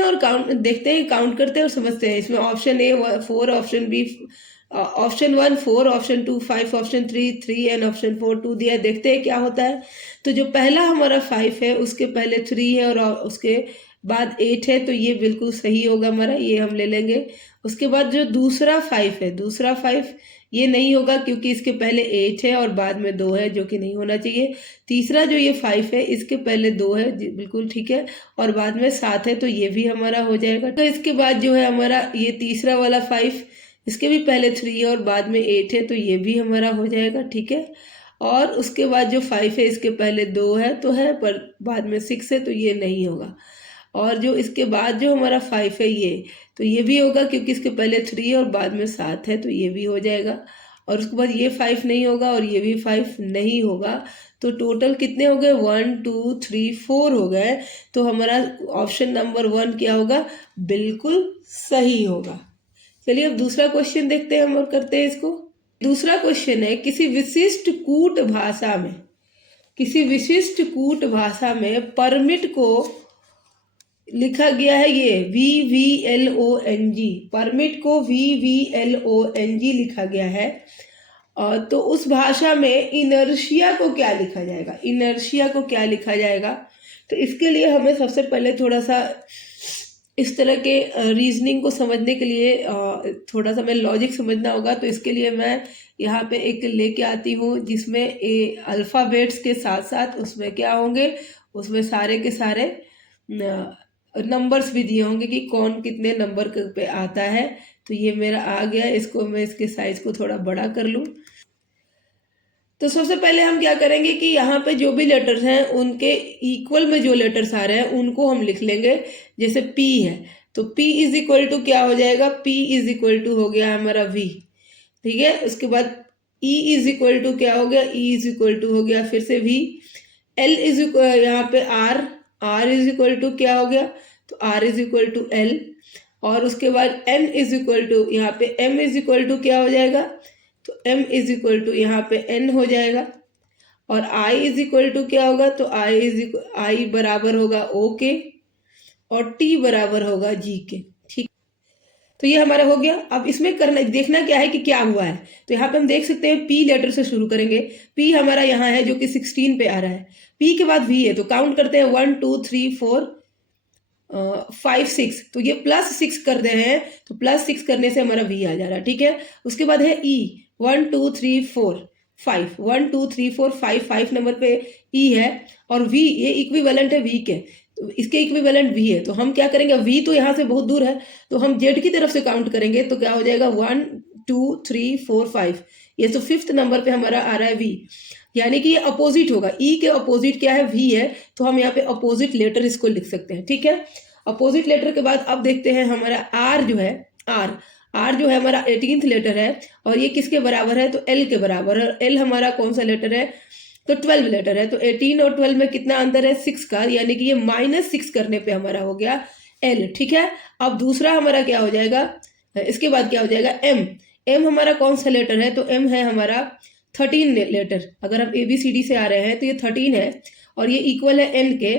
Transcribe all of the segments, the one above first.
और काउंट देखते हैं, काउंट करते हैं और समझते हैं। इसमें option A 4, option B option 1 4, option 2 5, option 3 and option 4 2 दिया है। देखते हैं क्या होता है। तो जो पहला हमारा 5 है उसके पहले 3 है और उसके बाद 8 है, तो ये बिल्कुल सही होगा हमारा, ये हम ले लेंगे। उसके बाद जो दूसरा 5 है, दूसरा 5 ये नहीं होगा क्योंकि इसके पहले 8 है और बाद में 2 है, जो कि नहीं होना चाहिए। तीसरा जो ये 5 है इसके पहले 2 है, बिल्कुल ठीक है, और बाद में 7 है, तो ये भी हमारा हो जाएगा। तो इसके बाद जो है हमारा ये तीसरा वाला 5, इसके भी पहले 3 है और बाद में 8 है, तो ये भी हमारा हो जाएगा, ठीक है। और उसके बाद जो 5 है इसके पहले 2 है तो है, पर बाद में 6 है, तो ये नहीं होगा। और जो इसके बाद जो हमारा 5 है ये, तो ये भी होगा क्योंकि इसके पहले 3 है और बाद में 7 है, तो ये भी हो जाएगा। और उसके बाद ये 5 नहीं होगा और ये भी 5 नहीं होगा। तो टोटल कितने हो गए, 1 2 3 4 हो गए। तो हमारा ऑप्शन नंबर 1 क्या होगा, बिल्कुल सही होगा। चलिए अब दूसरा क्वेश्चन देखते हैं हम और करते हैं इसको। दूसरा क्वेश्चन है, किसी विशिष्ट कूट भाषा में, किसी विशिष्ट कूट भाषा में परमिट को लिखा गया है ये VVLONG, परमिट को VVLONG लिखा गया है। तो उस भाषा में इनर्शिया को क्या लिखा जाएगा, इनर्शिया को क्या लिखा जाएगा। तो इसके लिए हमें सबसे पहले थोड़ा सा इस तरह के रीजनिंग को समझने के लिए थोड़ा सा हमें लॉजिक समझना होगा। तो इसके लिए मैं यहाँ पे एक लेके आती हूँ जिसमें अल्फ़ाबेट्स के साथ साथ उसमें क्या होंगे, उसमें सारे के सारे नंबर्स भी दिए होंगे कि कौन कितने नंबर पे आता है। तो ये मेरा आ गया, इसको मैं इसके साइज को थोड़ा बड़ा कर लूँ। तो सबसे पहले हम क्या करेंगे कि यहाँ पे जो भी लेटर्स हैं उनके इक्वल में जो लेटर्स आ रहे हैं उनको हम लिख लेंगे। जैसे P है तो P इज इक्वल टू क्या हो जाएगा, P इज इक्वल टू हो गया हमारा V, ठीक है। उसके बाद E इज इक्वल टू क्या हो गया, E इज इक्वल टू हो गया फिर से V। L इज यहाँ पे R इज इक्वल टू क्या हो गया, तो R is equal to L। और उसके बाद N इज इक्वल टू यहाँ पे M इज इक्वल टू क्या हो जाएगा, तो M इज इक्वल टू यहाँ पे N हो जाएगा। और I इज इक्वल टू क्या होगा, तो I बराबर होगा O के और T बराबर होगा G के, ठीक। तो ये हमारा हो गया। अब इसमें करना देखना क्या है कि क्या हुआ है। तो यहाँ पे हम देख सकते हैं P लेटर से शुरू करेंगे। P हमारा यहाँ है जो कि 16 पे आ रहा है। P के बाद V है, तो काउंट करते हैं 1 2 3 4 5 6, तो ये +6 कर दे हैं, तो +6 करने से हमारा V आ जा रहा है, ठीक है। उसके बाद है E 1 2 3 4 5, 1 2 3 4 5 नंबर पे E है। और V ये इक्विवेलेंट है V के, तो इसके इक्विवेलेंट V है। तो हम क्या करेंगे, V तो यहाँ से बहुत दूर है तो हम Z की तरफ से काउंट करेंगे, तो क्या हो जाएगा 1 2 3 4 5, ये तो 5th नंबर पे हमारा आ रहा है V, यानी कि ये अपोजिट होगा। E के अपोजिट क्या है, V है, तो हम यहाँ पे अपोजिट लेटर इसको लिख सकते हैं, ठीक है। अपोजिट लेटर के बाद अब देखते हैं हमारा R जो है, R जो है हमारा 18th लेटर है और ये किसके बराबर है, तो L के बराबर है। L हमारा कौन सा लेटर है, तो 12 लेटर है। तो 18 और 12 में कितना अंतर है, 6 का, यानी कि ये -6 करने पे हमारा हो गया L, ठीक है। अब दूसरा हमारा क्या हो जाएगा, इसके बाद क्या हो जाएगा M हमारा कौन सा लेटर है, तो M है हमारा 13 लेटर। अगर हम ABCD से आ रहे हैं तो ये 13 है और ये इक्वल है N के,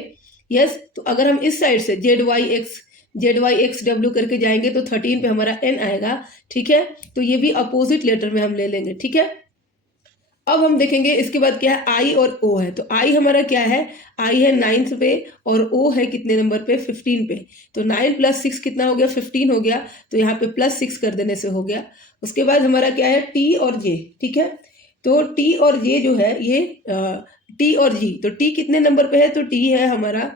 यस। तो अगर हम इस साइड से ZYXW करके जाएंगे तो 13 पे हमारा N आएगा, ठीक है। तो ये भी अपोजिट लेटर में हम ले लेंगे, ठीक है। अब हम देखेंगे इसके बाद क्या है, I और O है। तो I हमारा क्या है, I है 9th पे और O है कितने नंबर पे, 15 पे। तो 9 + 6 कितना हो गया, 15 हो गया। तो यहाँ पे +6 कर देने से हो गया। उसके बाद हमारा क्या है, T और J, ठीक है। तो T और J जो है ये T और G, तो T कितने नंबर पे है, तो T है हमारा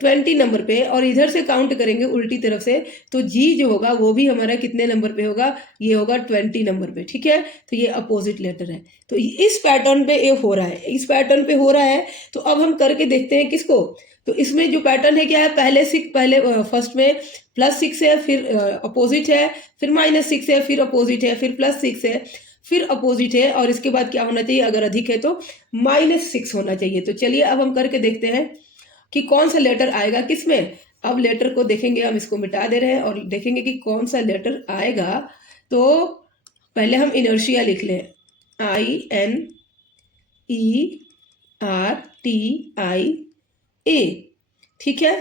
20 नंबर पे। और इधर से काउंट करेंगे उल्टी तरफ से, तो G जो होगा वो भी हमारा कितने नंबर पे होगा, ये होगा 20 नंबर पे, ठीक है। तो ये अपोजिट लेटर है। तो इस पैटर्न पे ये हो रहा है, इस पैटर्न पे हो रहा है। तो अब हम करके देखते हैं किसको। तो इसमें जो पैटर्न है क्या है, पहले फर्स्ट में +6 है, फिर अपोजिट है, फिर -6 है, फिर अपोजिट है, फिर +6 है, फिर अपोजिट है, और इसके बाद क्या होना चाहिए, अगर अधिक है तो -6 होना चाहिए। तो चलिए अब हम करके देखते हैं कि कौन सा लेटर आएगा किसमें। अब लेटर को देखेंगे, हम इसको मिटा दे रहे हैं और देखेंगे कि कौन सा लेटर आएगा। तो पहले हम इनर्शिया लिख लें, INERTIA, ठीक है।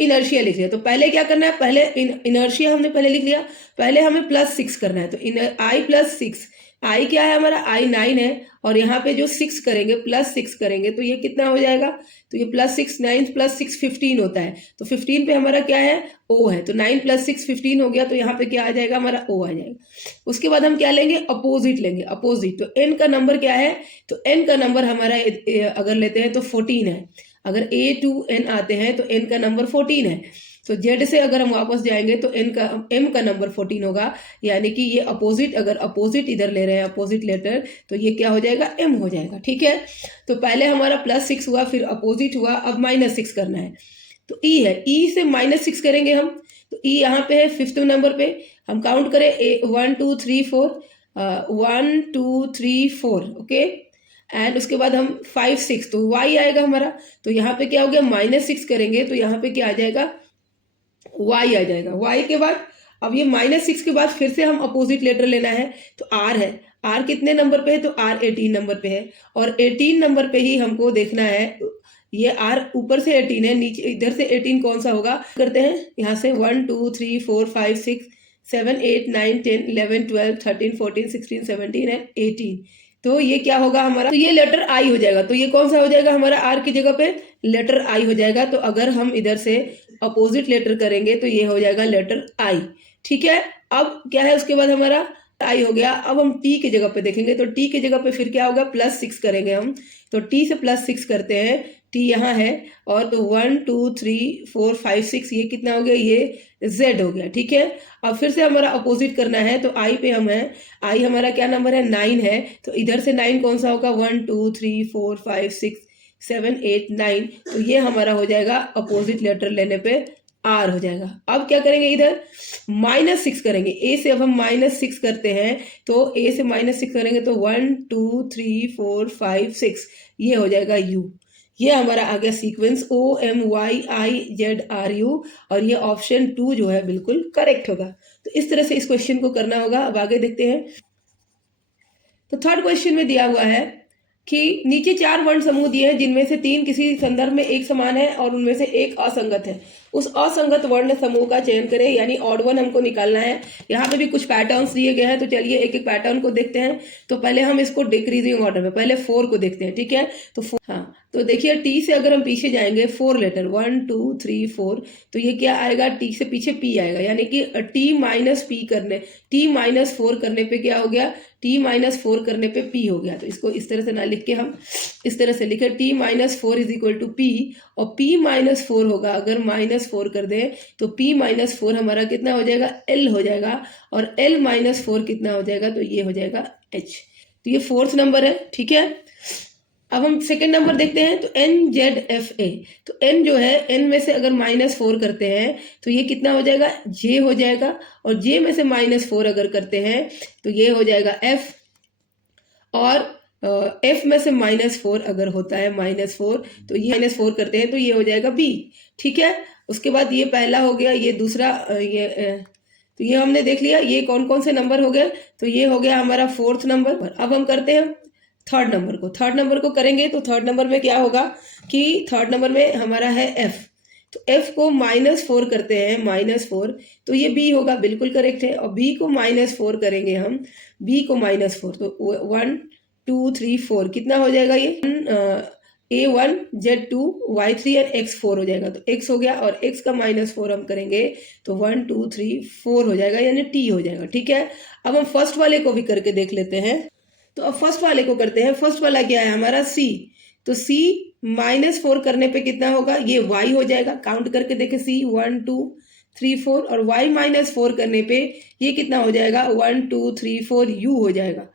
इनर्शिया लिख लिया। तो पहले क्या करना है, पहले इनर्शिया हमने पहले लिख लिया, पहले हमें +6 करना है। तो आई प्लस 6, आई क्या है हमारा, आई 9 है, और यहाँ पे जो 6 करेंगे, +6 करेंगे तो ये कितना हो जाएगा, तो ये +6 9 + 6 15 होता है। तो 15 पे हमारा क्या है, ओ है। तो 9 + 6 15 हो गया, तो यहाँ पे क्या आ जाएगा हमारा, ओ आ जाएगा। उसके बाद हम क्या लेंगे, अपोजिट लेंगे, अपोजिट। तो n का नंबर क्या है, तो n का नंबर हमारा अगर लेते हैं तो 14 है। अगर a to n आते हैं तो n का नंबर 14 है। तो z से अगर हम वापस जाएंगे तो m का नंबर 14 होगा, यानी कि ये अपोजिट, अगर अपोजिट इधर ले रहे हैं, अपोजिट लेटर, तो ये क्या हो जाएगा, m हो जाएगा। ठीक है, तो पहले हमारा +6 हुआ, फिर अपोजिट हुआ, अब -6 करना है। तो e है, e से -6 करेंगे हम। तो e यहाँ पे है 5th नंबर पे, हम काउंट करें 1 2 3 4, 1 2 3 4, ओके। एंड उसके बाद हम 5 6, तो y आएगा हमारा। तो यहाँ पे क्या हो गया, -6 करेंगे तो यहाँ पे क्या आ जाएगा, y आ जाएगा। y के बाद अब ये -6 के बाद फिर से हम अपोजिट लेटर लेना है, तो r है। r कितने नंबर पे है, तो r 18 नंबर पे है, और 18 नंबर पे ही हमको देखना है। ये r ऊपर से 18 है, नीचे इधर से 18 कौन सा होगा, करते हैं यहाँ से 1 2 3 4 5 6 7 8 9 10 11 12 13 14 16 17 एंड 18। तो ये क्या होगा हमारा, तो ये लेटर आई हो जाएगा। तो ये कौन सा हो जाएगा हमारा, आर की जगह पे लेटर आई हो जाएगा। तो अगर हम इधर से अपोजिट लेटर करेंगे तो ये हो जाएगा लेटर आई। ठीक है, अब क्या है, उसके बाद हमारा आई हो गया। अब हम टी की जगह पे देखेंगे, तो टी की जगह पे फिर क्या होगा, +6 करेंगे हम। तो टी से +6 करते हैं, टी यहाँ है, और तो 1 2 3 4 5 6, ये कितना हो गया, ये जेड हो गया। ठीक है, अब फिर से हमारा अपोजिट करना है, तो आई पे हम है, आई हमारा क्या नंबर है, 9 है। तो इधर से 9 कौन सा होगा, 1 2 3 4 5 6 7 8 9, तो ये हमारा हो जाएगा अपोजिट लेटर लेने पे आर हो जाएगा। अब क्या करेंगे, इधर -6 करेंगे, ए से अब हम -6 करते हैं। तो ए से -6 करेंगे तो 1 2 3 4 5 6, ये हो जाएगा यू। ये हमारा आ गया सीक्वेंस OMYIZRU, और ये ऑप्शन 2 जो है बिल्कुल करेक्ट होगा। तो इस तरह से इस क्वेश्चन को करना होगा। अब आगे देखते हैं। तो थर्ड क्वेश्चन में दिया हुआ है कि नीचे 4 वर्ण समूह दिए हैं, जिनमें से 3 किसी संदर्भ में एक समान है और उनमें से एक असंगत है। उस असंगत वर्ण समूह का चयन करें, यानी ऑड वन हमको निकालना है। यहाँ पे भी कुछ पैटर्न्स दिए गए हैं, तो चलिए एक एक पैटर्न को देखते हैं। तो पहले हम इसको डिक्रीजिंग ऑर्डर में, पहले 4 को देखते हैं। ठीक है, तो हाँ, तो देखिए टी से अगर हम पीछे जाएंगे, 4 लेटर 1 2 3 4, तो ये क्या आएगा, टी से पीछे पी आएगा, यानी कि टी माइनस पी करने, टी -4 करने पे क्या हो गया, टी -4 करने पे पी हो गया। तो इसको इस तरह से ना लिख के हम इस तरह से लिखे, टी -4 = पी, और पी -4 होगा, अगर -4 कर दें तो p -4 हमारा कितना हो जाएगा, l हो जाएगा, और l -4 कितना हो जाएगा, तो ये हो जाएगा h। तो ये 4th नंबर है। ठीक है, अब हम सेकेंड नंबर देखते हैं। तो NZFA, तो n जो है, n में से अगर -4 करते हैं तो ये कितना हो जाएगा, j हो जाएगा, और j में से -4 अगर करते हैं तो ये हो जाएगा f, और f में से -4 अगर होता है -4, तो ये -4 करते हैं तो ये हो जाएगा b। ठीक है, उसके बाद ये पहला हो गया, ये दूसरा, तो ये हमने देख लिया ये कौन कौन से नंबर हो गए। तो ये हो गया हमारा 4th नंबर। अब हम करते हैं थर्ड नंबर को। थर्ड नंबर को करेंगे तो थर्ड नंबर में क्या होगा कि थर्ड नंबर में हमारा है f, तो f को -4 करते हैं, -4, तो ये b होगा, बिल्कुल करेक्ट है। और b को -4 करेंगे हम, b को -4, तो 1 2 3 4 कितना हो जाएगा, ये A1 Z2 Y3 और X4 हो जाएगा। तो x हो गया, और x का -4 हम करेंगे तो 1 2 3 4 हो जाएगा, यानी t हो जाएगा। ठीक है, अब हम फर्स्ट वाले को भी करके देख लेते हैं। तो अब फर्स्ट वाले को करते हैं। फर्स्ट वाला क्या है हमारा, c, तो c -4 करने पे कितना होगा, ये y हो जाएगा। काउंट करके देखें, c 1 2 3 4, और y -4 करने पे ये कितना हो जाएगा, 1 2 3 4 u हो जाएगा।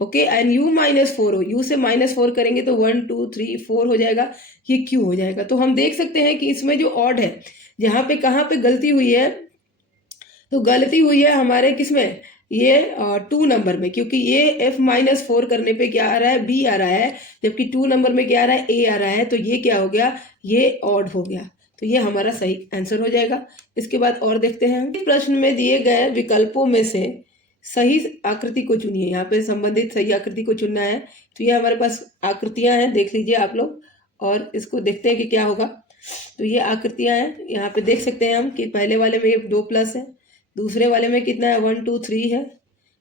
ओके, एंड u -4 हो, u से -4 करेंगे तो 1 2 3 4 हो जाएगा, ये q हो जाएगा। तो हम देख सकते हैं कि इसमें जो ऑड है, जहाँ पे कहाँ पे गलती हुई है, तो गलती हुई है हमारे किसमें, ये 2 नंबर में, क्योंकि ये f -4 करने पे क्या आ रहा है, b आ रहा है, जबकि 2 नंबर में क्या आ रहा है, a आ रहा है। तो ये क्या हो गया, ये ऑड हो गया। तो ये हमारा सही आंसर हो जाएगा। इसके बाद और देखते हैं, इस प्रश्न में दिए गए विकल्पों में से सही आकृति को चुनिए। यहाँ पे संबंधित सही आकृति को चुनना है। तो ये हमारे पास आकृतियां हैं, देख लीजिए आप लोग, और इसको देखते हैं कि क्या होगा। तो ये आकृतियां हैं, यहाँ पे देख सकते हैं हम कि पहले वाले में ये 2 प्लस है, दूसरे वाले में कितना है 1 2 3 है,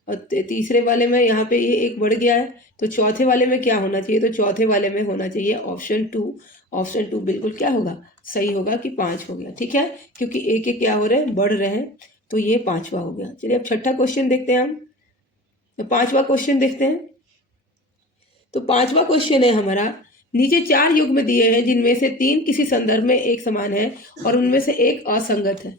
और तीसरे वाले में यहाँ पे ये 1 बढ़ गया है। तो चौथे वाले में क्या होना चाहिए, तो चौथे वाले में होना चाहिए ऑप्शन 2। ऑप्शन 2 बिल्कुल क्या होगा, सही होगा कि 5 हो गया। ठीक है, क्योंकि एक एक क्या हो रहे हैं, बढ़ रहे हैं, तो ये 5वां हो गया। चलिए अब छठा क्वेश्चन देखते हैं हम। तो 5वां क्वेश्चन देखते हैं। तो 5वां क्वेश्चन है हमारा, नीचे 4 युग्म दिए हैं जिनमें से 3 किसी संदर्भ में एक समान है और उनमें से एक असंगत है,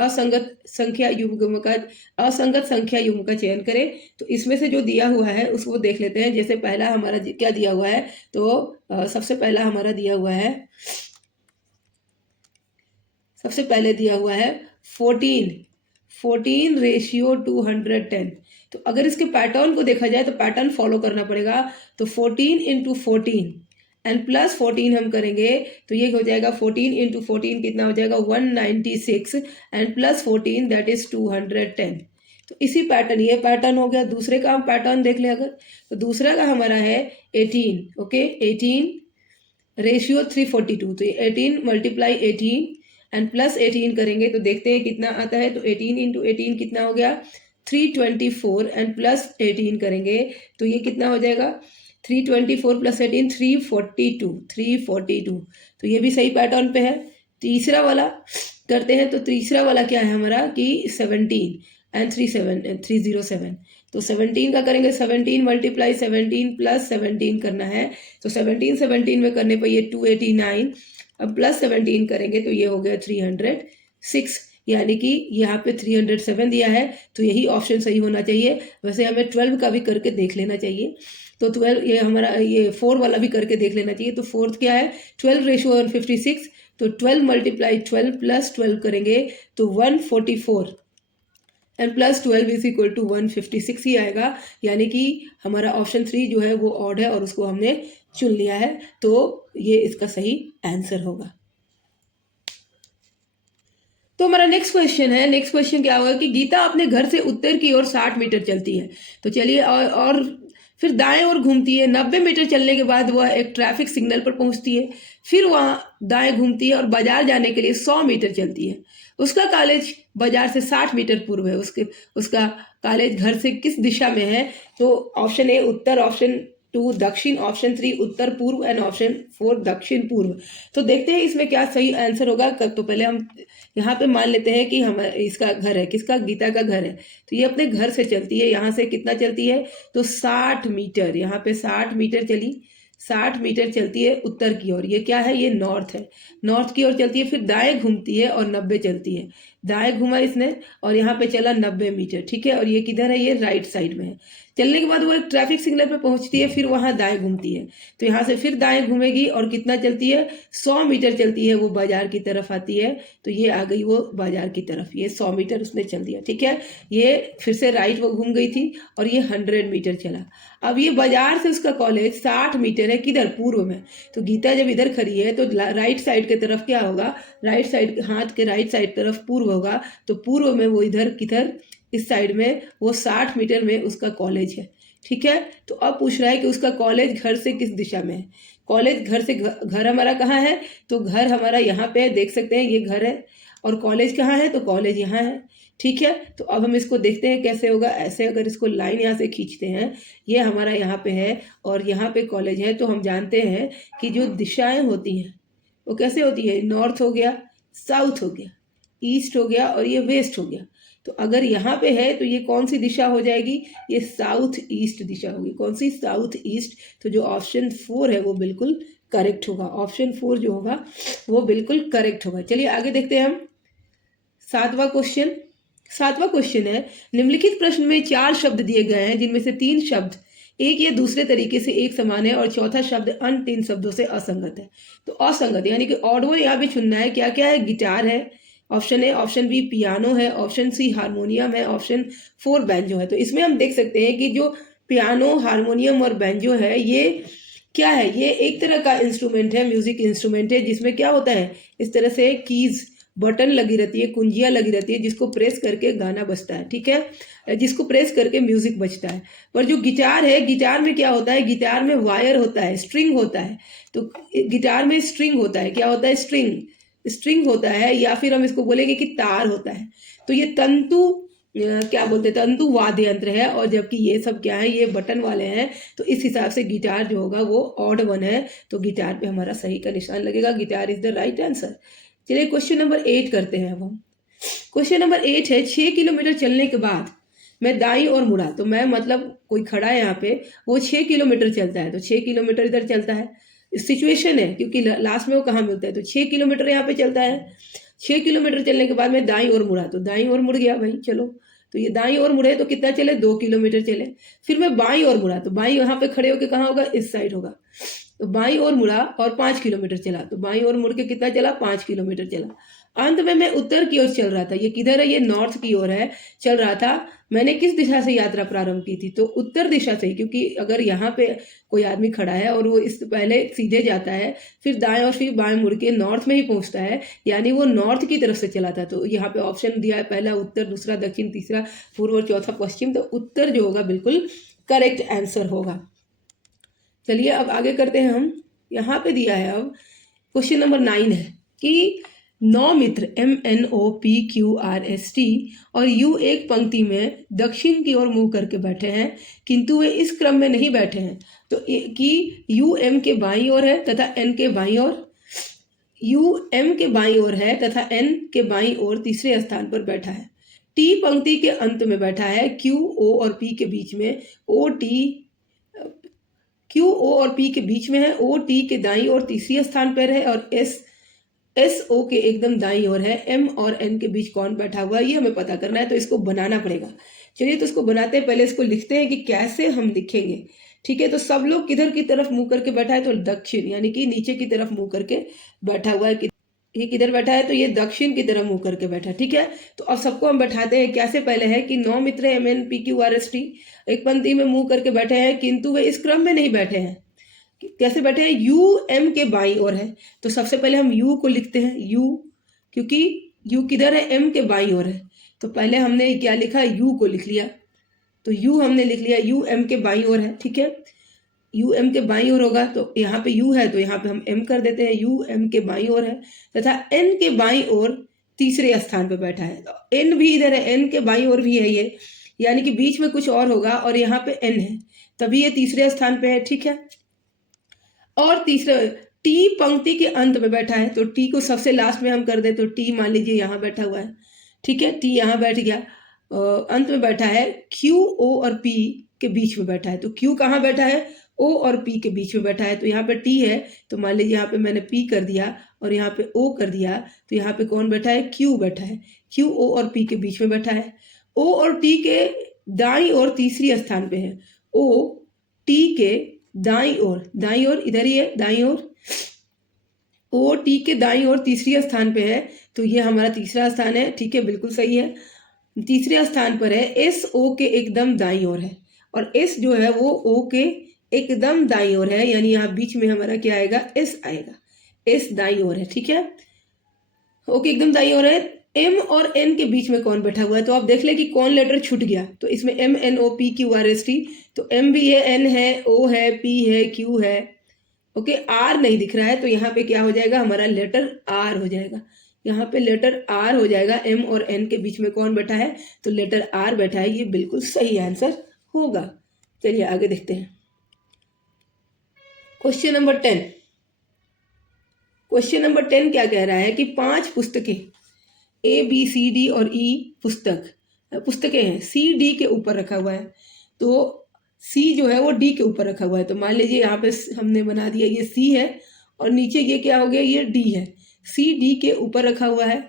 असंगत संख्या युग्म का, असंगत संख्या युग्म का चयन करें। तो इसमें से जो दिया हुआ है उसको देख लेते हैं। जैसे पहला हमारा क्या दिया हुआ है, तो सबसे पहला हमारा दिया हुआ है, सबसे पहले दिया हुआ है 14 रेशियो 210। तो अगर इसके पैटर्न को देखा जाए तो पैटर्न फॉलो करना पड़ेगा। तो 14 इंटू 14 एंड प्लस 14 हम करेंगे तो ये हो जाएगा 14 इंटू 14 कितना हो जाएगा 196 एंड प्लस 14 दैट इज 210। तो इसी पैटर्न, ये पैटर्न हो गया। दूसरे का हम पैटर्न देख ले अगर, तो दूसरा का हमारा है 18। Okay, 18 ratio 342। तो 18 मल्टीप्लाई 18 एंड प्लस 18 करेंगे तो देखते हैं कितना आता है। तो 18 इंटू 18 कितना हो गया 324 एंड प्लस 18 करेंगे तो ये कितना हो जाएगा 324 प्लस 18 342। तो ये भी सही पैटर्न पे है। तीसरा वाला करते हैं। तो तीसरा वाला क्या है हमारा कि 17 एंड 307। तो 17 का करेंगे, 17 मल्टीप्लाई 17 प्लस 17 करना है। तो 17 में करने पर ये 289, अब प्लस 17 करेंगे तो ये हो गया 306, यानी कि यहाँ पे 307 दिया है। तो यही ऑप्शन सही होना चाहिए। वैसे हमें 12 का भी करके देख लेना चाहिए। तो 12 ये हमारा, ये 4 वाला भी करके देख लेना चाहिए। तो फोर्थ क्या है 12 रेशियो 156। तो 12 मल्टीप्लाई 12 प्लस 12 करेंगे तो 144 and plus 12 is equal to 156 ही आएगा। यानी कि हमारा ऑप्शन 3 जो है वो ऑड है और उसको हमने चुन लिया है। तो ये इसका सही आंसर होगा। तो हमारा नेक्स्ट क्वेश्चन है। नेक्स्ट क्वेश्चन क्या होगा कि गीता अपने घर से उत्तर की ओर 60 मीटर चलती है। तो चलिए, और फिर दाएं ओर घूमती है। 90 मीटर चलने के बाद वह एक ट्रैफिक सिग्नल पर पहुंचती है। फिर वहाँ दाएं घूमती है और बाजार जाने के लिए 100 मीटर चलती है। उसका कॉलेज बाजार से 60 मीटर पूर्व है। उसका कॉलेज घर से किस दिशा में है? तो ऑप्शन ए उत्तर, ऑप्शन 2 दक्षिण, ऑप्शन 3 उत्तर पूर्व एंड ऑप्शन 4 दक्षिण पूर्व। तो देखते हैं इसमें क्या सही आंसर होगा। तो पहले हम यहाँ पे मान लेते हैं कि हम इसका घर है, किसका, गीता का घर है। तो ये अपने घर से चलती है। यहाँ से कितना चलती है तो 60 मीटर, यहाँ पे 60 मीटर चली, 60 मीटर चलती है उत्तर की ओर। ये क्या है, ये नॉर्थ है, नॉर्थ की ओर चलती है। फिर दाएं घूमती है और 90 चलती है। दाएं घुमा इसने और यहाँ पे चला 90 मीटर, ठीक है। और ये किधर है, ये राइट साइड में है। चलने के बाद वो एक ट्रैफिक सिग्नल पे पहुंचती है। फिर वहाँ दाएं घूमती है। तो यहाँ से फिर दाएं घूमेगी और कितना चलती है 100 मीटर चलती है। वो बाजार की तरफ आती है। तो ये आ गई वो बाजार की तरफ। ये 100 मीटर उसने चल दिया, ठीक है। ये फिर से राइट वो घूम गई थी और ये 100 मीटर चला। अब ये बाजार से उसका कॉलेज 60 मीटर है, किधर, पूर्व में। तो गीता जब इधर खड़ी है तो राइट साइड की तरफ क्या होगा, राइट साइड, हाथ के राइट साइड तरफ पूर्व होगा। तो पूर्व में वो इधर किधर, इस साइड में वो 60 मीटर में उसका कॉलेज है, ठीक है। तो अब पूछ रहा है कि उसका कॉलेज घर से किस दिशा में है। कॉलेज घर से, घर हमारा कहाँ है, तो घर हमारा यहाँ पे है, देख सकते हैं ये घर है। और कॉलेज कहाँ है, तो कॉलेज यहाँ है, ठीक है। तो अब हम इसको देखते हैं कैसे होगा। ऐसे अगर इसको लाइन यहाँ से खींचते हैं, ये हमारा यहाँ पे है और यहाँ पे कॉलेज है। तो हम जानते हैं कि जो दिशाएं होती हैं वो कैसे होती है, नॉर्थ हो गया, साउथ हो गया, ईस्ट हो गया और ये वेस्ट हो गया। तो अगर यहाँ पे है तो ये कौन सी दिशा हो जाएगी, ये साउथ ईस्ट दिशा होगी। कौन सी, साउथ ईस्ट। तो जो ऑप्शन 4 है वो बिल्कुल करेक्ट होगा। ऑप्शन 4 जो होगा वो बिल्कुल करेक्ट होगा। चलिए आगे देखते हैं हम। सातवां क्वेश्चन है, निम्नलिखित प्रश्न में 4 शब्द दिए गए हैं जिनमें से 3 शब्द एक या दूसरे तरीके से एक समान है और चौथा शब्द अन्य 3 शब्दों से असंगत है। तो असंगत यानी कि ऑड वन यहाँ पे चुनना है। क्या क्या है, गिटार है, option A, option B piano है, ऑप्शन सी हारमोनियम है, ऑप्शन 4 बैंजो है। तो इसमें हम देख सकते हैं कि जो पियानो, हारमोनियम और बैंजो है ये क्या है, ये एक तरह का इंस्ट्रूमेंट है, म्यूजिक इंस्ट्रूमेंट है जिसमें क्या होता है, इस तरह से कीज बटन लगी रहती है, कुंजियाँ लगी रहती है, जिसको प्रेस करके गाना बजता है, ठीक है, जिसको प्रेस करके म्यूजिक बजता है। पर जो गिटार है, गिटार में क्या होता है, गिटार में वायर होता है, स्ट्रिंग होता है। तो गिटार में स्ट्रिंग होता है, क्या होता है, स्ट्रिंग होता है, या फिर हम इसको बोलेंगे कि तार होता है। तो ये तंतु क्या बोलते हैं, तंतु वाद्य यंत्र है, और जबकि ये सब क्या है, ये बटन वाले हैं। तो इस हिसाब से गिटार जो होगा वो ऑड वन है, तो गिटार पे हमारा सही का निशान लगेगा, guitar is the right answer. चलिए क्वेश्चन नंबर 8 करते हैं अब हम। क्वेश्चन नंबर 8 है, 6 किलोमीटर चलने के बाद मैं दाई और मुड़ा। तो मैं मतलब कोई खड़ा है यहाँ पे, वो 6 किलोमीटर चलता है, तो 6 किलोमीटर इधर चलता है, सिचुएशन है, क्योंकि लास्ट में वो कहाँ मिलता है, तो 6 किलोमीटर यहाँ पे चलता है। 6 किलोमीटर चलने के बाद मैं दाई और मुड़ा, तो दाई और मुड़ गया भाई, चलो। तो ये दाई और मुड़े तो कितना चले, 2 किलोमीटर चले। फिर मैं बाई और मुड़ा, तो बाई यहाँ पे खड़े होके कहाँ होगा, इस साइड होगा। तो बाई और मुड़ा और 5 किलोमीटर चला, तो बाई और मुड़ के कितना चला, 5 किलोमीटर चला। अंत में मैं उत्तर की ओर चल रहा था। ये किधर है, ये नॉर्थ की ओर है, चल रहा था। मैंने किस दिशा से यात्रा प्रारंभ की थी, तो उत्तर दिशा से, क्योंकि अगर यहाँ पे कोई आदमी खड़ा है और वो इस पहले सीधे जाता है, फिर दाएं और फिर बाएं मुड़ के नॉर्थ में ही पहुंचता है, यानी वो नॉर्थ की तरफ से चला था। तो यहाँ पे ऑप्शन दिया है, पहला उत्तर, दूसरा दक्षिण, तीसरा पूर्व और चौथा पश्चिम। तो उत्तर जो होगा बिल्कुल करेक्ट आंसर होगा। चलिए अब आगे करते हैं हम। यहाँ पे दिया है अब क्वेश्चन नंबर 9 है कि 9 मित्र MNOPQRST और U एक पंक्ति में दक्षिण की ओर मुंह करके बैठे हैं, किंतु वे इस क्रम में नहीं बैठे हैं। तो कि U M के बाईं ओर है तथा N के बाईं ओर, U M के बाईं ओर है तथा N के बाईं ओर तीसरे स्थान पर बैठा है। T पंक्ति के अंत में बैठा है, Q O और P के बीच में, Q O और P के बीच में है, O T के दाईं ओर तीसरी स्थान पर है, और S O के एकदम दाईं ओर है। M और N के बीच कौन बैठा हुआ है, ये हमें पता करना है, तो इसको बनाना पड़ेगा। चलिए तो इसको बनाते हैं, पहले इसको लिखते हैं कि कैसे हम लिखेंगे, ठीक है। तो सब लोग किधर की तरफ मुंह करके बैठा है, तो दक्षिण, यानी कि नीचे की तरफ मुंह करके बैठा हुआ है। ये किधर बैठा है, तो ये दक्षिण की तरफ मुंह करके बैठा, ठीक है। तो अब सबको हम बैठाते हैं, कैसे, पहले है कि 9 मित्र MNPQRST एक पंक्ति में मुंह करके बैठे हैं, किंतु वे इस क्रम में नहीं बैठे हैं। कैसे बैठे हैं, U M के बाईं ओर है। तो सबसे पहले हम U को लिखते हैं, U, क्योंकि U किधर है, M के बाईं ओर है। तो पहले हमने क्या लिखा, U को लिख लिया। तो U हमने लिख लिया, U M के बाईं ओर है, ठीक है। U M के बाईं ओर होगा, तो यहाँ पे U है तो यहाँ पे हम M कर देते हैं, U M के बाईं ओर है, तथा N के बाईं ओर तीसरे स्थान पे बैठा है। तो N भी इधर है, N के बाईं ओर भी है ये, यानी कि बीच में कुछ और होगा, और यहाँ पे N है, तभी ये तीसरे स्थान पे है, ठीक है। और तीसरा T पंक्ति के अंत में बैठा है, तो T को सबसे लास्ट में हम कर दे, तो T मान लीजिए यहाँ बैठा हुआ है, ठीक है, T यहाँ बैठ गया। अंत में बैठा है, Q O और P के बीच में बैठा है। तो Q कहाँ बैठा है, O और P के बीच में बैठा है। तो यहाँ पे T है, तो मान लीजिए यहाँ पे मैंने P कर दिया और यहाँ पे O कर दिया, तो यहाँ पे कौन बैठा है, Q बैठा है। Q O और P के बीच में बैठा है। O और T के दाईं ओर तीसरी स्थान पे है, O T के दाईं ओर इधर ही है, दाईं ओर, O T के दाईं ओर तीसरी स्थान पे है। तो ये हमारा तीसरा स्थान है, ठीक है, बिल्कुल सही है। तीसरे स्थान पर है, S O के एकदम दाईं ओर है, और S जो है वो O के एकदम दाईं ओर है, यानी यहाँ बीच में हमारा क्या आएगा, S आएगा, S दाईं ओर है, ठीक है। O के एकदम दाईं ओर है। M और N के बीच में कौन बैठा हुआ है, तो आप देख ले कि कौन लेटर छूट गया। तो इसमें MNOPQRST, तो M भी है, N है, O है, P है, Q है, ओके। R नहीं दिख रहा है, तो यहाँ पे क्या हो जाएगा, हमारा लेटर R हो जाएगा। यहाँ पे लेटर R हो जाएगा। M और N के बीच में कौन बैठा है, तो लेटर R बैठा है, ये बिल्कुल सही आंसर होगा। चलिए आगे देखते हैं। Question number 10। क्वेश्चन नंबर 10 क्या कह रहा है कि 5 पुस्तकें ABCD और E पुस्तकें हैं, C D के ऊपर रखा हुआ है। तो C जो है वो D के ऊपर रखा हुआ है। तो मान लीजिए यहाँ पे हमने बना दिया, ये C है और नीचे ये क्या हो गया, ये D है। C D के ऊपर रखा हुआ है।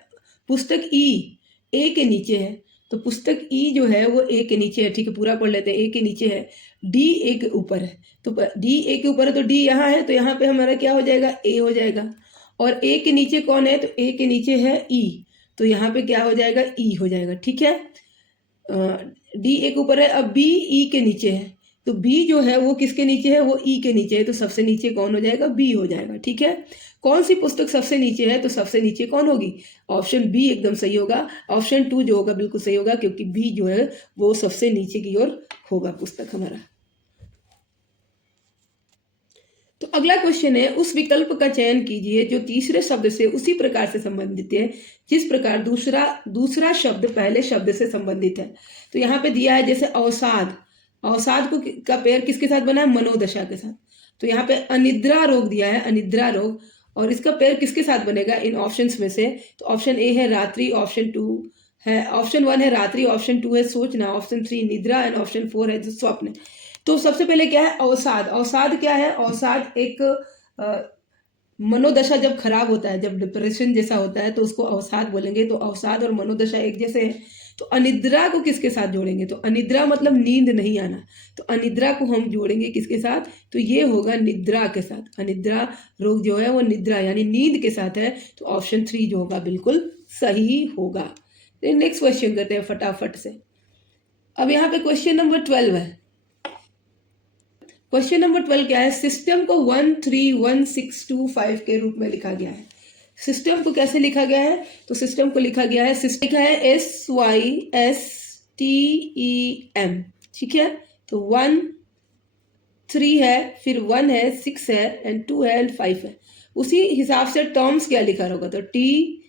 पुस्तक E A के नीचे है, तो पुस्तक E जो है वो A के नीचे है, ठीक है, पूरा पढ़ लेते हैं। A के नीचे है, D A के ऊपर है, तो D A के ऊपर है, तो D यहाँ है, तो यहाँ पे हमारा क्या हो जाएगा, A हो जाएगा। और A के नीचे कौन है, तो A के नीचे है E, तो यहाँ पे क्या हो जाएगा, E हो जाएगा, ठीक है। D A के ऊपर है, अब B E के नीचे है, तो B जो है वो किसके नीचे है, वो E के नीचे है, तो सबसे नीचे कौन हो जाएगा, B हो जाएगा, ठीक है। कौन सी पुस्तक सबसे नीचे है, तो सबसे नीचे कौन होगी, ऑप्शन बी एकदम सही होगा। ऑप्शन 2 जो होगा बिल्कुल सही होगा, क्योंकि बी जो है वो सबसे नीचे की ओर होगा पुस्तक हमारा। तो अगला क्वेश्चन है, उस विकल्प का चयन कीजिए जो तीसरे शब्द से उसी प्रकार से संबंधित है जिस प्रकार दूसरा शब्द पहले शब्द से संबंधित है। तो यहाँ पे दिया है जैसे अवसाद, अवसाद को का पेयर किसके साथ बना है, मनोदशा के साथ। तो यहाँ पे अनिद्रा रोग दिया है, अनिद्रा रोग, और इसका पेयर किसके साथ बनेगा इन ऑप्शंस में से। तो ऑप्शन ए है रात्रि, ऑप्शन 2 है, ऑप्शन 1 है रात्रि, ऑप्शन 2 है सोचना, ऑप्शन 3 निद्रा एंड ऑप्शन 4 है जो स्वप्न। तो सबसे पहले क्या है, अवसाद। अवसाद क्या है, अवसाद एक मनोदशा जब खराब होता है, जब डिप्रेशन जैसा होता है तो उसको अवसाद बोलेंगे। तो अवसाद और मनोदशा एक जैसे है। तो अनिद्रा को किसके साथ जोड़ेंगे, तो अनिद्रा मतलब नींद नहीं आना, तो अनिद्रा को हम जोड़ेंगे किसके साथ, तो ये होगा निद्रा के साथ। अनिद्रा रोग जो है वो निद्रा यानी नींद के साथ है। तो ऑप्शन 3 जो होगा बिल्कुल सही होगा। नेक्स्ट क्वेश्चन करते हैं फटाफट से। अब यहाँ पे क्वेश्चन नंबर 12 है। क्वेश्चन नंबर 12 क्या है, सिस्टम को 131625 के रूप में लिखा गया है। सिस्टम को कैसे लिखा गया है, तो सिस्टम को लिखा गया है, सिस्टम लिखा है SYSTEM, ठीक है। तो 1 3 है, फिर 1 है, 6 है एंड 2 है एंड 5 है। उसी हिसाब से टर्म्स क्या लिखा होगा, तो TERMS।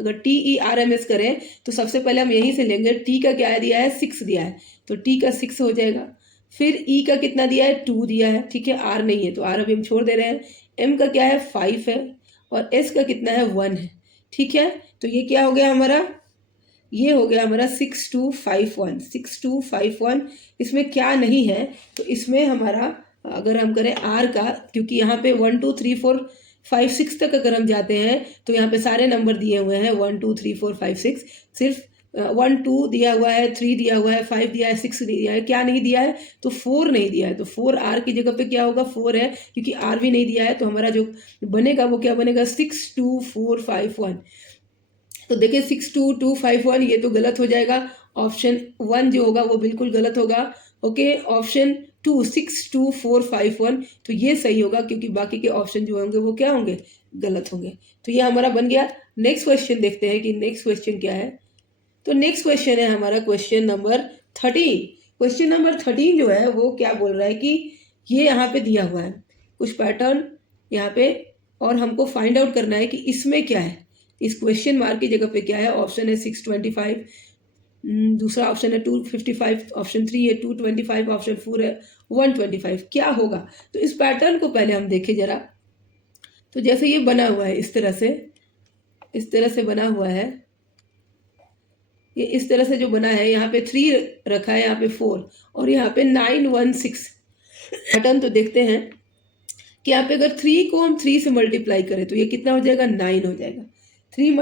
अगर TERMS करें तो सबसे पहले हम यहीं से लेंगे, टी का क्या दिया है, 6 दिया है, तो टी का 6 हो जाएगा। फिर ई का कितना दिया है, 2 दिया है, ठीक है, आर नहीं है तो आर अभी हम छोड़ दे रहे हैं। एम का क्या है, 5 है, और एस का कितना है, 1 है, ठीक है। तो ये क्या हो गया हमारा, ये हो गया हमारा 6251, 6251। इसमें क्या नहीं है, तो इसमें हमारा अगर हम करें आर का, क्योंकि यहाँ पे 1 2 3 4 5 6 तक अगर हम जाते हैं तो यहाँ पे सारे नंबर दिए हुए हैं 1 2 3 4 5 6, सिर्फ 1 2 दिया हुआ है, 3 दिया हुआ है, 5 दिया है, 6 दिया है, क्या नहीं दिया है, तो 4 नहीं दिया है। तो 4 आर की जगह पे क्या होगा, 4 है, क्योंकि आर भी नहीं दिया है। तो हमारा जो बनेगा वो क्या बनेगा, 62451। तो देखिए 62251 ये तो गलत हो जाएगा। ऑप्शन 1 जो होगा वो बिल्कुल गलत होगा। ओके, ऑप्शन 2 62451 तो ये सही होगा, क्योंकि बाकी के ऑप्शन जो होंगे वो क्या होंगे, गलत होंगे। तो ये हमारा बन गया। नेक्स्ट क्वेश्चन देखते हैं कि नेक्स्ट क्वेश्चन क्या है। तो नेक्स्ट क्वेश्चन है हमारा क्वेश्चन नंबर 13। क्वेश्चन नंबर 13 जो है वो क्या बोल रहा है कि ये यहाँ पे दिया हुआ है कुछ पैटर्न यहाँ पे, और हमको फाइंड आउट करना है कि इसमें क्या है। इस क्वेश्चन मार्क की जगह पे क्या है, ऑप्शन है 625, दूसरा ऑप्शन है 255, ऑप्शन 3 है 225, ऑप्शन 4 है 125। क्या होगा, तो इस पैटर्न को पहले हम देखें जरा। तो जैसे ये बना हुआ है इस तरह से बना हुआ है, ये इस तरह से जो बना है, यहाँ पे 3 रखा है, यहाँ पे 4 और यहाँ पे 916 पैटर्न। तो देखते हैं कि यहाँ पे अगर 3 को हम 3 से मल्टीप्लाई करें तो ये कितना हो जाएगा, 9 हो जाएगा। 3 ×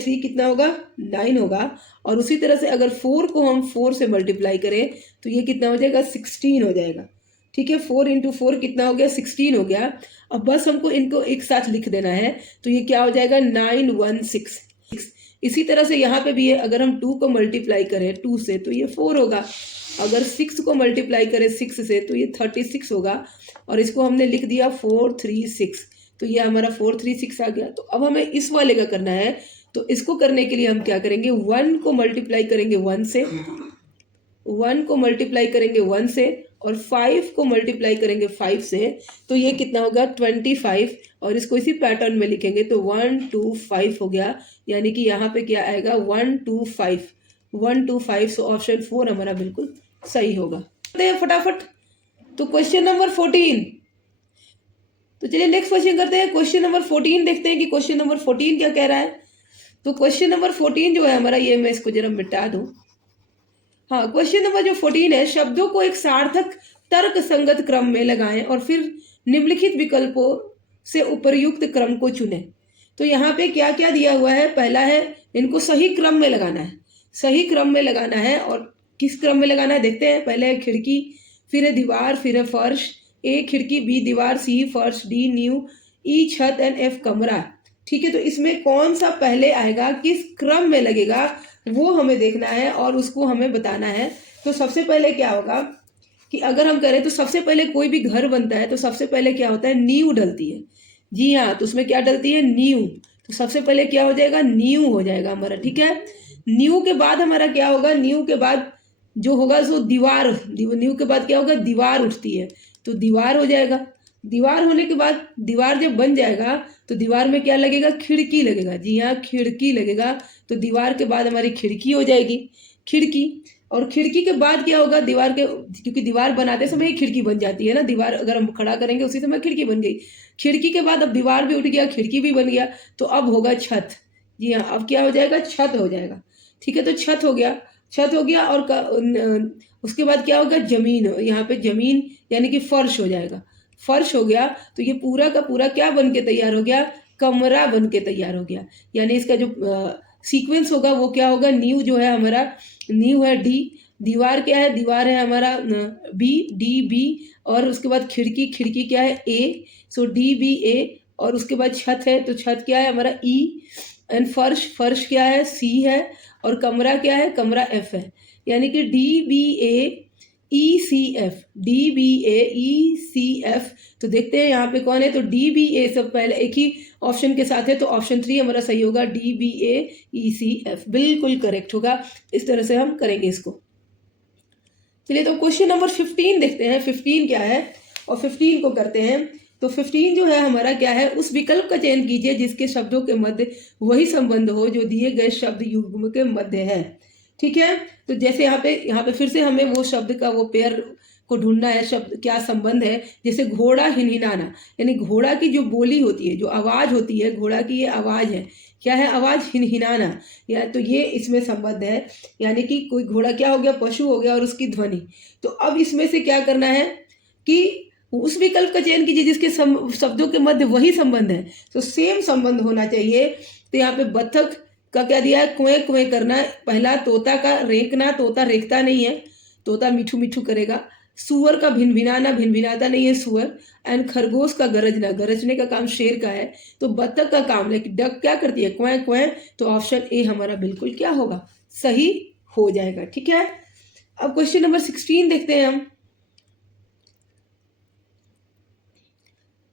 3 कितना होगा, 9 होगा। और उसी तरह से अगर 4 को हम 4 से मल्टीप्लाई करें तो ये कितना हो जाएगा, 16 हो जाएगा, ठीक है। 4 × 4 कितना हो गया, 16 हो गया। अब बस हमको इनको एक साथ लिख देना है, तो ये क्या हो जाएगा, 916। इसी तरह से यहाँ पे भी है, अगर हम 2 को मल्टीप्लाई करें 2 से तो ये 4 होगा। अगर 6 को मल्टीप्लाई करें 6 से तो ये 36 होगा। और इसको हमने लिख दिया 436, तो ये हमारा 436 आ गया। तो अब हमें इस वाले का करना है, तो इसको करने के लिए हम क्या करेंगे, 1 को मल्टीप्लाई करेंगे 1 से, 1 को मल्टीप्लाई करेंगे 1 से, और 5 को मल्टीप्लाई करेंगे 5 से, तो ये कितना होगा, 25। और इसको इसी पैटर्न में लिखेंगे तो 125 हो गया। यानी कि यहाँ पे क्या आएगा, 125। सो ऑप्शन 4 हमारा बिल्कुल सही होगा। फटाफट तो क्वेश्चन नंबर 14। तो चलिए नेक्स्ट क्वेश्चन करते हैं। क्वेश्चन नंबर 14 देखते हैं कि क्वेश्चन नंबर 14 क्या कह रहा है। तो क्वेश्चन नंबर 14 जो है हमारा, ये मैं इसको जरा मिटा दूं। हाँ, क्वेश्चन नंबर जो 14 है, शब्दों को एक सार्थक तर्क संगत क्रम में लगाएं और फिर निम्नलिखित विकल्पों से उपर्युक्त क्रम को चुनें। तो यहाँ पे क्या क्या दिया हुआ है, पहला है इनको सही क्रम में लगाना है, सही क्रम में लगाना है। और किस क्रम में लगाना है देखते हैं। पहले है खिड़की, फिर है दीवार, फिर है फर्श, ए खिड़की, बी दीवार, सी फर्श, डी नींव, ई छत एंड एफ कमरा, ठीक है। तो इसमें कौन सा पहले आएगा, किस क्रम में लगेगा, वो हमें देखना है और उसको हमें बताना है। तो सबसे पहले क्या होगा कि अगर हम करें तो सबसे पहले कोई भी घर बनता है तो सबसे पहले क्या होता है, नींव डलती है। जी हाँ, तो उसमें क्या डलती है, नींव। तो सबसे पहले क्या हो जाएगा, नींव हो जाएगा हमारा, ठीक है। नींव के बाद हमारा क्या होगा, नींव के बाद जो होगा सो दीवार, नींव के बाद क्या होगा, दीवार उठती है, तो दीवार हो जाएगा। दीवार होने के बाद, दीवार जब बन जाएगा तो दीवार में क्या लगेगा, खिड़की लगेगा। जी हाँ, खिड़की लगेगा। तो दीवार के बाद हमारी खिड़की हो जाएगी, खिड़की। और खिड़की के बाद क्या होगा, दीवार के, क्योंकि दीवार बनाते समय ही खिड़की बन जाती है ना, दीवार अगर हम खड़ा करेंगे उसी समय खिड़की बन गई। खिड़की के बाद अब दीवार भी उठ गया, खिड़की भी बन गया, तो अब होगा छत। जी हाँ, अब क्या हो जाएगा, छत हो जाएगा, ठीक है। तो छत हो गया, छत हो गया। और उसके बाद क्या होगा, जमीन, यहाँ पे जमीन यानी कि फर्श हो जाएगा, फर्श हो गया। तो ये पूरा का पूरा क्या बन के तैयार हो गया, कमरा बन के तैयार हो गया। यानी इसका जो सीक्वेंस होगा वो क्या होगा, नींव जो है हमारा, नींव है डी, दीवार क्या है, दीवार है हमारा बी, डी बी, और उसके बाद खिड़की, खिड़की क्या है, ए, सो डी बी ए। और उसके बाद छत है, तो छत क्या है हमारा, ई। एंड फर्श, फर्श क्या है, सी है। और कमरा क्या है, कमरा एफ है। यानी कि डी बी ए ई सी एफ, डी बी ए ई सी एफ। तो देखते हैं यहाँ पे कौन है, तो डी बी ए सब पहले एक ही ऑप्शन के साथ है, तो ऑप्शन 3 हमारा सही होगा, डी बी ए ई सी एफ, बिल्कुल करेक्ट होगा। इस तरह से हम करेंगे इसको। चलिए तो क्वेश्चन नंबर 15 देखते हैं, 15 क्या है, और 15 को करते हैं। तो 15 जो है हमारा क्या है, उस विकल्प का चयन कीजिए जिसके शब्दों के मध्य वही संबंध हो जो दिए गए शब्द युग्म के मध्य है, ठीक है। तो जैसे यहाँ पे फिर से हमें वो शब्द का वो पेयर को ढूंढना है, शब्द क्या संबंध है। जैसे घोड़ा हिनहिनाना, यानी घोड़ा की जो बोली होती है, जो आवाज होती है, घोड़ा की ये आवाज है, क्या है, आवाज, हिनहिनाना, या तो ये इसमें संबंध है। यानी कि कोई घोड़ा क्या हो गया, पशु हो गया, और उसकी ध्वनि। तो अब इसमें से क्या करना है कि उस विकल्प का चयन कीजिए जिसके शब्दों के मध्य वही संबंध है, तो सेम संबंध होना चाहिए। तो यहाँ पे बत्तख का क्या दिया है, कुएं कुएं करना। पहला तोता का रेंकना, तोता रेंकता नहीं है, तोता मिठू मिठू करेगा। सुअर का भिनभिनाना, भिनभिनाता नहीं है सुअर। एंड खरगोश का गरजना, गरजने का काम शेर का है। तो बत्तख का काम, लेकिन डक क्या करती है, क्वें क्वें। तो ऑप्शन ए हमारा बिल्कुल क्या होगा, सही हो जाएगा, ठीक है। अब क्वेश्चन नंबर 16 देखते हैं हम।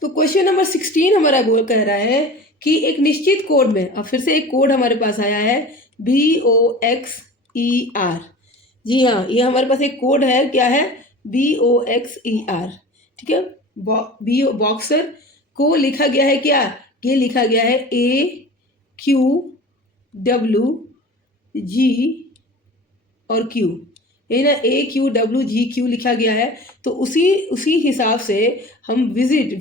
तो क्वेश्चन नंबर 16 हमारा गोल कह रहा है कि एक निश्चित कोड में, अब फिर से एक कोड हमारे पास आया है, BOXER। जी हाँ, ये हमारे पास एक कोड है, क्या है, BOXER, ठीक है। बॉक्सर को लिखा गया है क्या, ये लिखा गया है AQWG और Q, ये ना AQWGQ लिखा गया है। तो उसी हिसाब से हम विजिट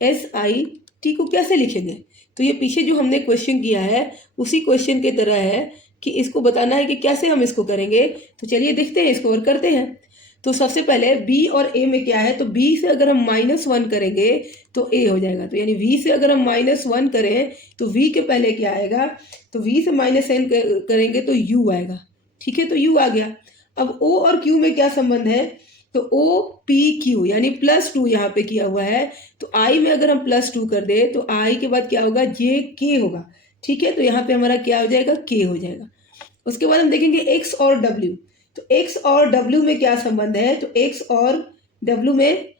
VISIT को कैसे लिखेंगे। तो ये पीछे जो हमने क्वेश्चन किया है उसी क्वेश्चन के तरह है कि इसको बताना है कि कैसे हम इसको करेंगे। तो चलिए देखते हैं इसको और करते हैं। तो सबसे पहले B और A में क्या है, तो B से अगर हम -1 करेंगे तो A हो जाएगा। तो यानी V से अगर हम -1 करें तो V के पहले क्या आएगा, तो V से -n करेंगे तो U आएगा, ठीक है। तो U आ गया। अब O और Q में क्या संबंध है, तो OPQ यानी +2 यहाँ पे किया हुआ है। तो I में अगर हम +2 कर दे तो I के बाद क्या होगा, JK होगा, ठीक है। तो यहाँ पे हमारा क्या हो जाएगा, K हो जाएगा। उसके बाद हम देखेंगे X और W। तो X और W में क्या संबंध है, तो X और W में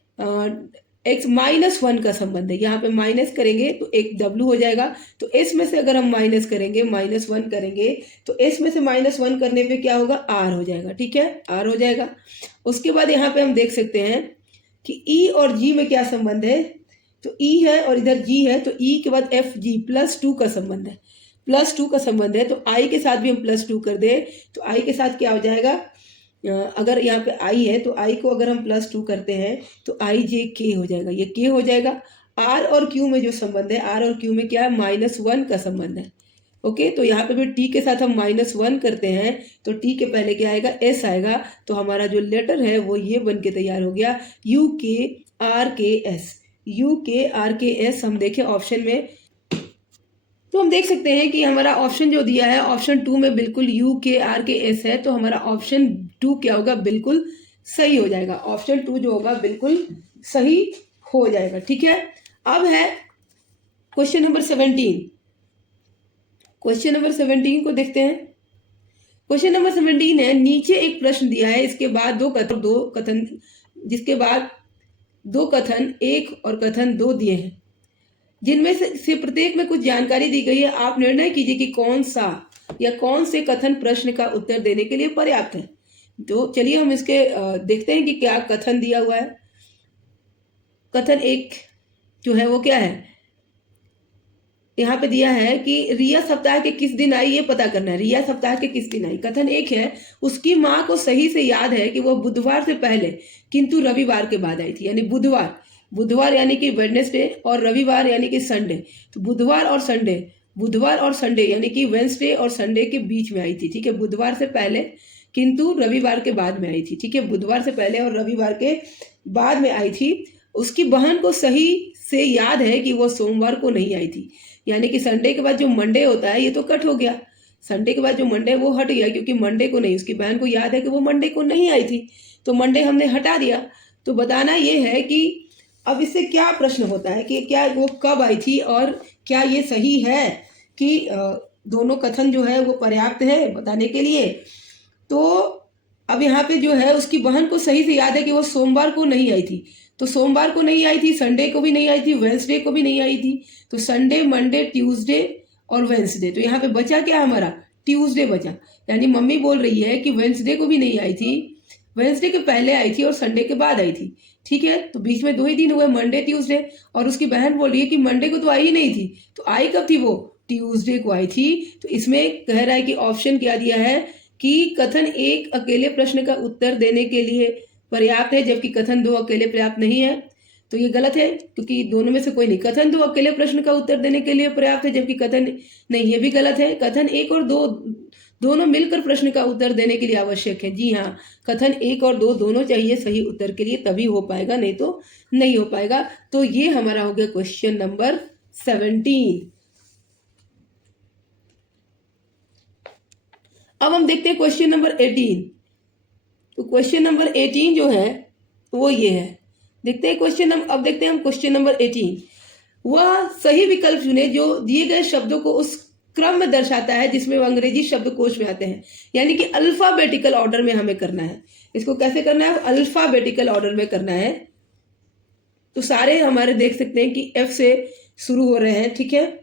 X -1 का संबंध है। यहाँ पे माइनस करेंगे तो एक W हो जाएगा। तो S में से अगर हम माइनस करेंगे, -1 करेंगे, तो S में से -1 करने पे क्या होगा, R हो जाएगा, ठीक है, R हो जाएगा। उसके बाद यहाँ पे हम देख सकते हैं कि E और G में क्या संबंध है, तो E है और इधर G है, तो E के बाद FG +2 का संबंध है, +2 का संबंध है। तो I के साथ भी हम +2 कर दे तो I के साथ क्या हो जाएगा, अगर यहाँ पे I है तो I को अगर हम +2 करते हैं तो IJK हो जाएगा, ये K हो जाएगा। R और Q में जो संबंध है, R और Q में क्या है, -1 का संबंध है, ओके। तो यहाँ पे भी T के साथ हम -1 करते हैं तो T के पहले क्या आएगा, S आएगा। तो हमारा जो लेटर है वो ये बन के तैयार हो गया, UKRKS, UKRKS। हम देखें ऑप्शन में तो हम देख सकते हैं कि हमारा ऑप्शन जो दिया है ऑप्शन 2 में बिल्कुल UKRKS है। तो हमारा ऑप्शन 2 क्या होगा, बिल्कुल सही हो जाएगा। ऑप्शन 2 जो होगा बिल्कुल सही हो जाएगा, ठीक है। अब है क्वेश्चन नंबर 17। क्वेश्चन नंबर 17 को देखते हैं। क्वेश्चन नंबर 17 है, नीचे एक प्रश्न दिया है, इसके बाद दो कथन जिसके बाद दो कथन 1 और कथन 2 दिए हैं, जिनमें से प्रत्येक में कुछ जानकारी दी गई है। आप निर्णय कीजिए कि कौन सा या कौन से कथन प्रश्न का उत्तर देने के लिए पर्याप्त है। तो चलिए हम इसके देखते हैं कि क्या कथन दिया हुआ है। कथन 1 जो है वो क्या है, यहाँ पे दिया है कि रिया सप्ताह के किस दिन आई, ये पता करना है। रिया सप्ताह के किस दिन आई। कथन 1 है, उसकी माँ को सही से याद है कि वह बुधवार से पहले किंतु रविवार के बाद आई थी। यानी बुधवार यानी कि वेडनेसडे और रविवार यानी कि संडे। तो बुधवार और संडे यानी कि वेडनेसडे और संडे के बीच में आई थी। ठीक है, बुधवार से पहले किंतु रविवार के बाद में आई थी। ठीक है, बुधवार से पहले और रविवार के बाद में आई थी। उसकी बहन को सही से याद है कि वो सोमवार को नहीं आई थी। यानी कि संडे के बाद जो मंडे होता है ये तो कट हो गया। संडे के बाद जो मंडे वो हट गया, क्योंकि मंडे को नहीं, उसकी बहन को याद है कि वो मंडे को नहीं आई थी, तो मंडे हमने हटा दिया। तो बताना ये है कि अब इससे क्या प्रश्न होता है कि क्या वो कब आई थी और क्या ये सही है कि दोनों कथन जो है वो पर्याप्त है बताने के लिए। तो अब यहाँ पे जो है उसकी बहन को सही से याद है कि वो सोमवार को नहीं आई थी। तो सोमवार को नहीं आई थी, संडे को भी नहीं आई थी, वेडनेसडे को भी नहीं आई थी। तो संडे, मंडे, ट्यूसडे और वेडनेसडे। तो यहाँ पे बचा क्या हमारा, ट्यूसडे बचा। यानी मम्मी बोल रही है कि वेडनेसडे को भी नहीं आई थी, वेडनेसडे के पहले आई थी और संडे के बाद आई थी। ठीक है, तो बीच में 2 ही दिन हुए, मंडे ट्यूसडे। और उसकी बहन बोल रही है कि मंडे को तो आई ही नहीं थी, तो आई कब थी वो, ट्यूसडे को आई थी। तो इसमें कह रहा है कि ऑप्शन क्या दिया है कि कथन 1 अकेले प्रश्न का उत्तर देने के लिए पर्याप्त है, जबकि कथन 2 अकेले पर्याप्त नहीं है। तो ये गलत है, क्योंकि दोनों में से कोई नहीं। कथन 2 अकेले प्रश्न का उत्तर देने के लिए पर्याप्त है, जबकि कथन नहीं, ये भी गलत है। कथन 1 और 2 दोनों मिलकर प्रश्न का उत्तर देने के लिए आवश्यक है। जी हाँ, कथन 1 और 2 दोनों चाहिए सही उत्तर के लिए, तभी हो पाएगा, नहीं तो नहीं हो पाएगा। तो ये हमारा हो गया क्वेश्चन नंबर 17। अब हम देखते हैं क्वेश्चन नंबर 18। तो क्वेश्चन नंबर 18 जो है वो ये है, देखते हैं अब देखते हैं हम क्वेश्चन नंबर 18। वह सही विकल्प चुने जो दिए गए शब्दों को उस क्रम में दर्शाता है जिसमें वो अंग्रेजी शब्दकोश में आते हैं। यानी कि अल्फाबेटिकल ऑर्डर में हमें करना है। इसको कैसे करना है, अल्फाबेटिकल ऑर्डर में करना है। तो सारे हमारे देख सकते हैं कि एफ से शुरू हो रहे हैं। ठीक है,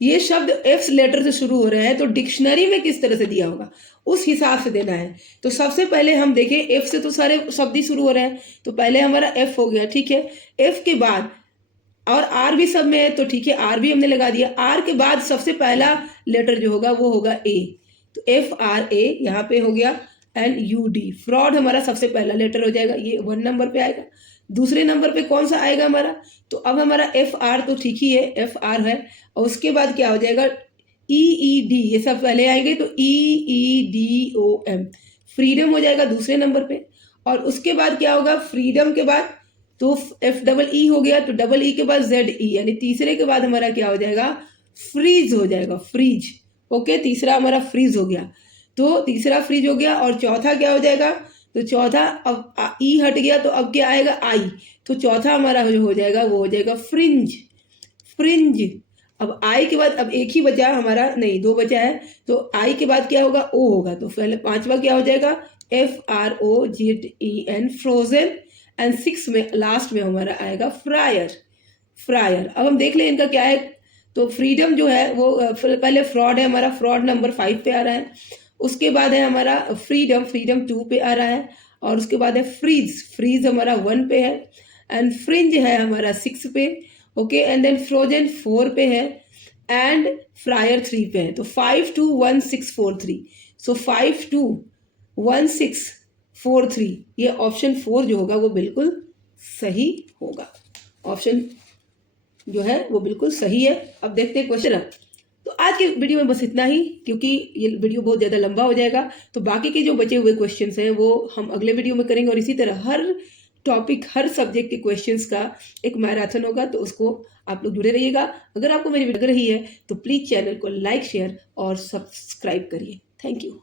ये शब्द एफ लेटर से शुरू हो रहे हैं, तो डिक्शनरी में किस तरह से दिया होगा उस हिसाब से देना है। तो सबसे पहले हम देखें, एफ से तो सारे शब्द ही शुरू हो रहे हैं, तो पहले हमारा एफ हो गया। ठीक है, एफ के बाद और आर भी सब में है, तो ठीक है आर भी हमने लगा दिया। आर के बाद सबसे पहला लेटर जो होगा वो होगा ए, तो एफ आर ए यहाँ पे हो गया। एन यू डी, फ्रॉड हमारा सबसे पहला लेटर हो जाएगा, ये 1 नंबर पे आएगा। दूसरे नंबर पे कौन सा आएगा हमारा, तो अब हमारा एफ आर तो ठीक ही है, एफ आर है। और उसके बाद क्या हो जाएगा, ई ई डी, ये सब पहले आएंगे, तो E E D O M, freedom हो जाएगा दूसरे नंबर पे। और उसके बाद क्या होगा, फ्रीडम के बाद तो एफ डबल ई हो गया, तो डबल ई के बाद जेड ई, यानी तीसरे के बाद हमारा क्या हो जाएगा, फ्रीज हो जाएगा, फ्रीज। ओके, तीसरा हमारा फ्रीज हो गया, तो तीसरा फ्रीज हो गया। और चौथा क्या हो जाएगा, तो चौथा अब ई हट गया, तो अब क्या आएगा, आई। तो चौथा हमारा जो हो जाएगा वो हो जाएगा फ्रिंज, फ्रिंज। अब आई के बाद अब एक ही बचा हमारा, नहीं 2 बचा है, तो आई के बाद क्या होगा, ओ होगा। तो पहले 5वां क्या हो जाएगा, F R O Z E N, frozen. And 6 में लास्ट में हमारा आएगा फ्रायर, फ्रायर। अब हम देख लें इनका क्या है। तो फ्रीडम जो है वो पहले फ्रॉड है हमारा, फ्रॉड नंबर 5 पे आ रहा है। उसके बाद है हमारा फ्रीडम, फ्रीडम 2 पे आ रहा है। और उसके बाद है फ्रीज, फ्रीज हमारा 1 पे है। एंड फ्रिंज है हमारा 6 पे। ओके, एंड देन फ्रोजन 4 पे है। एंड फ्रायर 3 पे है। तो 5 2 1 6 4 3, सो 5 2 1 6 4 3, ये ऑप्शन 4 जो होगा वो बिल्कुल सही होगा। ऑप्शन जो है वो बिल्कुल सही है। अब देखते हैं क्वेश्चन। तो आज के वीडियो में बस इतना ही, क्योंकि ये वीडियो बहुत ज़्यादा लंबा हो जाएगा। तो बाकी के जो बचे हुए क्वेश्चंस हैं वो हम अगले वीडियो में करेंगे। और इसी तरह हर टॉपिक, हर सब्जेक्ट के क्वेश्चंस का एक मैराथन होगा, तो उसको आप लोग जुड़े रहिएगा। अगर आपको मेरी वीडियो लग रही है तो प्लीज़ चैनल को लाइक, शेयर और सब्सक्राइब करिए। Thank you.